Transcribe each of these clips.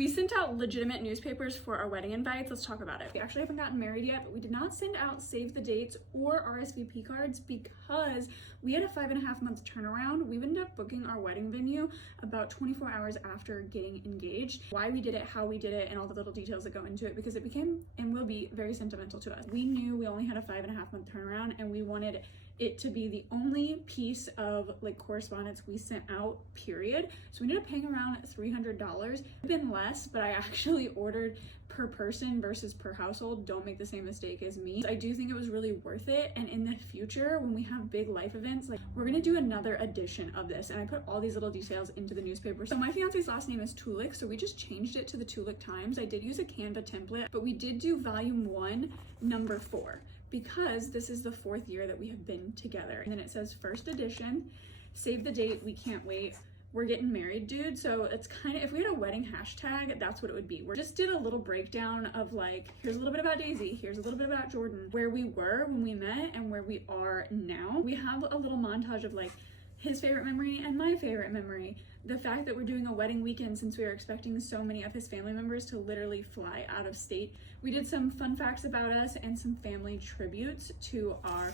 We sent out legitimate newspapers for our wedding invites. Let's talk about it. We actually haven't gotten married yet, but we did not send out save the dates or RSVP cards because we had a 5.5 month turnaround. We ended up booking our wedding venue about 24 hours after getting engaged. Why we did it, how we did it, and all the little details that go into it, because it became and will be very sentimental to us. We knew we only had a 5.5 month turnaround, and we wanted it to be the only piece of like correspondence we sent out, period. So we ended up paying around $300. It's been less, but I actually ordered per person versus per household. Don't make the same mistake as me. I do think it was really worth it. And in the future, when we have big life events, like we're gonna do another edition of this. And I put all these little details into the newspaper. So my fiance's last name is Tulik, so we just changed it to the Tulik Times. I did use a Canva template, but we did do volume 1, number 4. Because this is the 4th year that we have been together. And then it says first edition, save the date, we can't wait, we're getting married, dude. So it's kind of, if we had a wedding hashtag, that's what it would be. We just did a little breakdown of like, here's a little bit about Daisy, here's a little bit about Jordan, where we were when we met and where we are now. We have a little montage of like his favorite memory and my favorite memory. The fact that we're doing a wedding weekend since we are expecting so many of his family members to literally fly out of state. We did some fun facts about us and some family tributes to our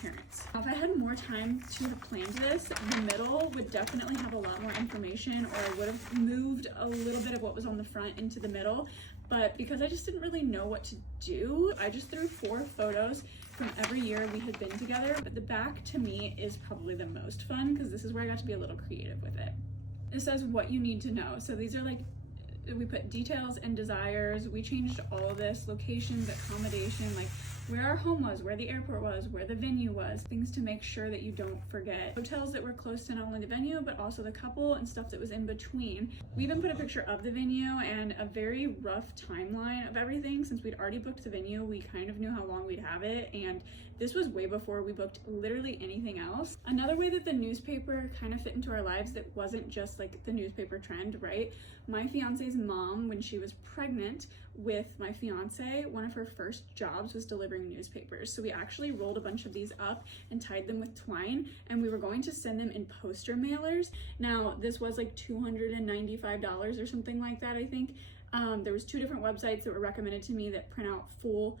parents. If I had more time to have planned this, the middle would definitely have a lot more information, or I would have moved a little bit of what was on the front into the middle. But because I just didn't really know what to do, I just threw 4 photos from every year we had been together. But the back to me is probably the most fun because this is where I got to be a little creative with it. It says what you need to know. So these are like, we put details and desires. We changed all of this, locations, accommodation, like where our home was, where the airport was, where the venue was, things to make sure that you don't forget. Hotels that were close to not only the venue, but also the couple and stuff that was in between. We even put a picture of the venue and a very rough timeline of everything. Since we'd already booked the venue, we kind of knew how long we'd have it. And this was way before we booked literally anything else. Another way that the newspaper kind of fit into our lives that wasn't just like the newspaper trend, right? My fiance's mom, when she was pregnant with my fiance, one of her first jobs was delivering newspapers. So we actually rolled a bunch of these up and tied them with twine, and we were going to send them in poster mailers. Now, this was like $295 or something like that, I think. There was 2 different websites that were recommended to me that print out full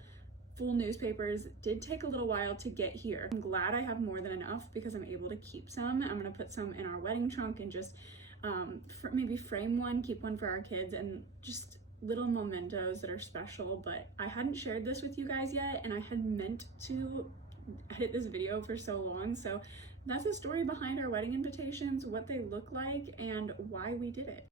newspapers. It did take a little while to get here. I'm glad I have more than enough because I'm able to keep some. I'm gonna put some in our wedding trunk and just maybe frame one, keep one for our kids, and just little mementos that are special. But I hadn't shared this with you guys yet, and I had meant to edit this video for so long. So that's the story behind our wedding invitations, what they look like, and why we did it.